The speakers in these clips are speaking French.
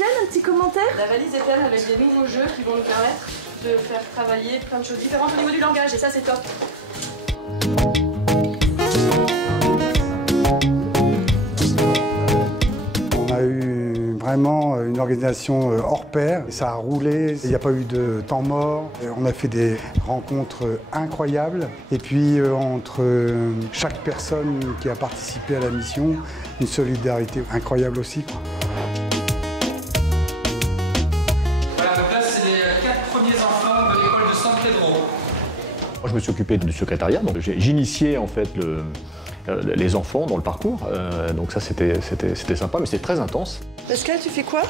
pleine, un petit commentaire? La valise est pleine avec des nouveaux jeux qui vont nous permettre de faire travailler plein de choses différentes au niveau du langage et ça c'est top. On a eu vraiment une organisation hors pair, ça a roulé, il n'y a pas eu de temps mort, on a fait des rencontres incroyables et puis entre chaque personne qui a participé à la mission, une solidarité incroyable aussi. Voilà, donc là c'est les 4 premiers enfants de l'école de San Pedro. Moi je me suis occupé du secrétariat, donc j'initiais en fait les enfants dans le parcours, donc ça c'était sympa, mais c'était très intense. Pascal, tu fais quoi?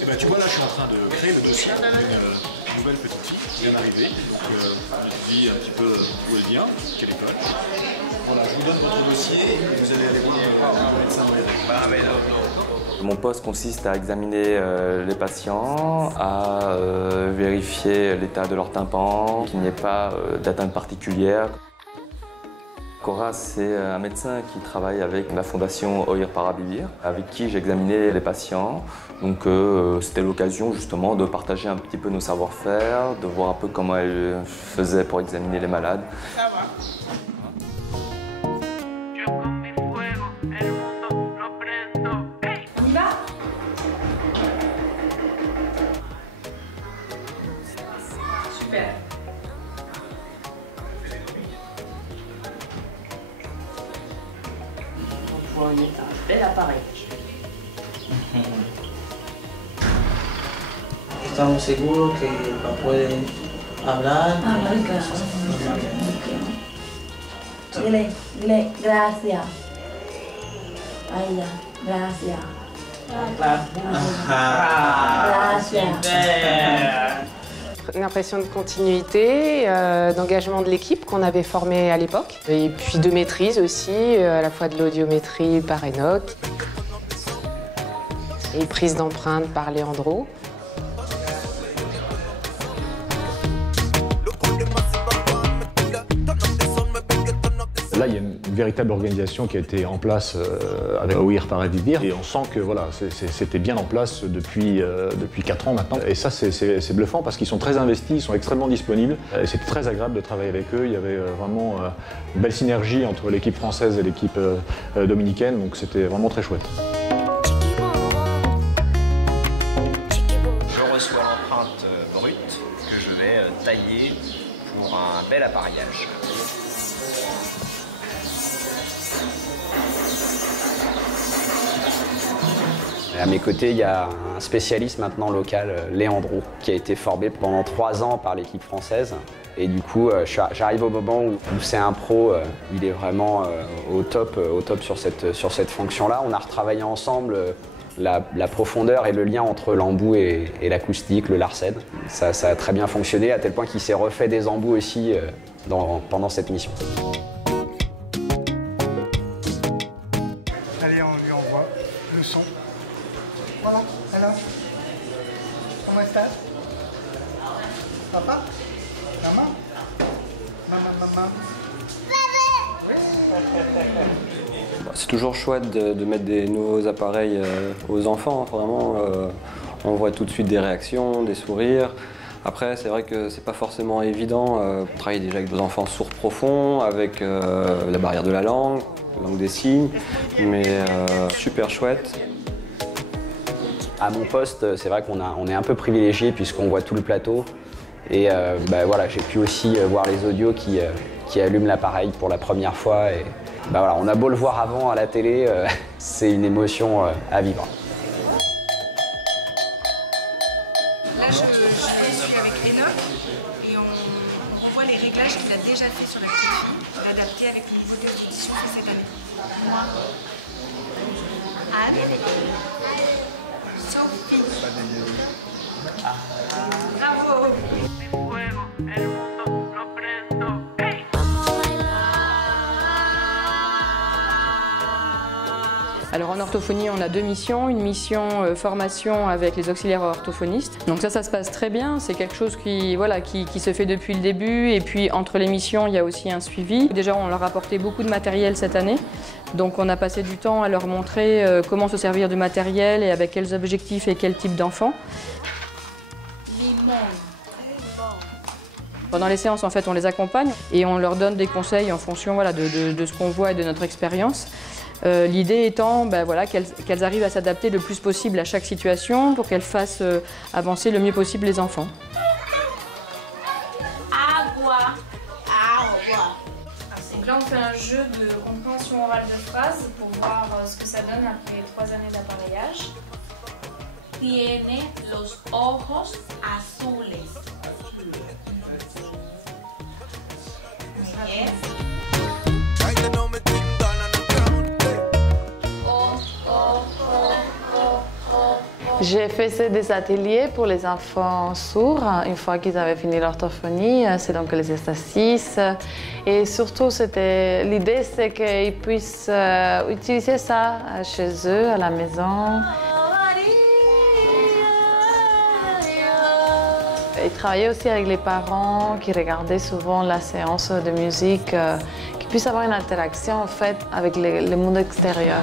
Eh ben, tu vois, là, je suis en train de créer le dossier d'une nouvelle petite fille qui vient d'arriver. Donc, je dis un petit peu où elle vient, quelle école. Voilà, je vous donne votre dossier et vous allez aller voir un médecin. Mon poste consiste à examiner les patients, à vérifier l'état de leur tympan, qu'il n'y ait pas d'atteinte particulière. Cora, c'est un médecin qui travaille avec la fondation Oir Parabivir, avec qui j'ai examiné les patients. Donc c'était l'occasion justement de partager un petit peu nos savoir-faire, de voir un peu comment elle faisait pour examiner les malades. Ça va. On y va? Super. Un bel appareil. Estamos seguros que va a poder hablar. Dile, gracias. Ay, ya, gracias. Gracias. Une impression de continuité, d'engagement de l'équipe qu'on avait formée à l'époque. Et puis de maîtrise aussi, à la fois de l'audiométrie par Enoch et prise d'empreinte par Leandro. Là, il y a une véritable organisation qui a été en place avec Oir Parabivir et on sent que voilà, c'était bien en place depuis 4 ans maintenant. Et ça, c'est bluffant parce qu'ils sont très investis, ils sont extrêmement disponibles. Et c'était très agréable de travailler avec eux. Il y avait vraiment une belle synergie entre l'équipe française et l'équipe dominicaine, donc c'était vraiment très chouette. Je reçois l'empreinte brute que je vais tailler pour un bel appareillage. À mes côtés, il y a un spécialiste maintenant local, Leandro, qui a été formé pendant 3 ans par l'équipe française. Et du coup, j'arrive au moment où c'est un pro, il est vraiment au top sur cette fonction-là. On a retravaillé ensemble la profondeur et le lien entre l'embout et l'acoustique, le Larsen. Ça a très bien fonctionné, à tel point qu'il s'est refait des embouts aussi pendant cette mission. Allez, on lui envoie le son. Voilà, alors, comment estás? Papa? Maman? Maman? C'est toujours chouette de mettre des nouveaux appareils aux enfants. Vraiment, on voit tout de suite des réactions, des sourires. Après, c'est vrai que c'est pas forcément évident. On travaille déjà avec des enfants sourds profonds, avec la barrière de la langue des signes, mais super chouette. À mon poste, c'est vrai qu'on est un peu privilégié puisqu'on voit tout le plateau. Et voilà, j'ai pu aussi voir les audios qui allument l'appareil pour la première fois. Et voilà, on a beau le voir avant à la télé, c'est une émotion à vivre. Là, je suis avec Enoch et on revoit les réglages qu'il a déjà fait sur la petite fille, l'adapter avec le niveau de répétition de cette année. Moi, Anne, Sophie. Bravo. Alors en orthophonie, on a 2 missions. Une mission formation avec les auxiliaires orthophonistes. Donc ça se passe très bien. C'est quelque chose qui se fait depuis le début. Et puis entre les missions, il y a aussi un suivi. Déjà, on leur a apporté beaucoup de matériel cette année. Donc on a passé du temps à leur montrer comment se servir du matériel et avec quels objectifs et quel type d'enfants. Pendant les séances, en fait, on les accompagne et on leur donne des conseils en fonction voilà, de ce qu'on voit et de notre expérience. L'idée étant voilà, qu'elles arrivent à s'adapter le plus possible à chaque situation pour qu'elles fassent avancer le mieux possible les enfants. Donc là, on fait un jeu de compréhension orale de phrases pour voir ce que ça donne après 3 années d'appareillage. Tiene los ojos azules. J'ai fait des ateliers pour les enfants sourds une fois qu'ils avaient fini l'orthophonie, c'est donc les exercices. Et surtout, l'idée, c'est qu'ils puissent utiliser ça chez eux, à la maison. Et travailler aussi avec les parents qui regardaient souvent la séance de musique, qu'ils puissent avoir une interaction en fait avec le monde extérieur.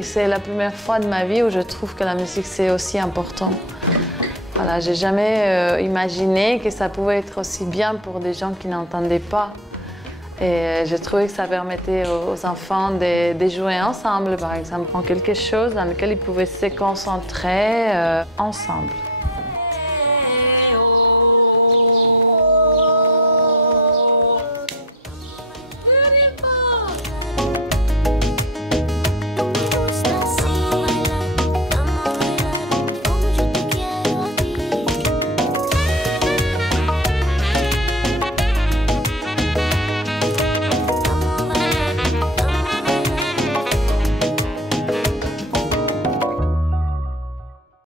C'est la première fois de ma vie où je trouve que la musique c'est aussi important. Voilà, j'ai jamais imaginé que ça pouvait être aussi bien pour des gens qui n'entendaient pas. Et j'ai trouvé que ça permettait aux enfants de jouer ensemble, par exemple, en quelque chose dans lequel ils pouvaient se concentrer ensemble.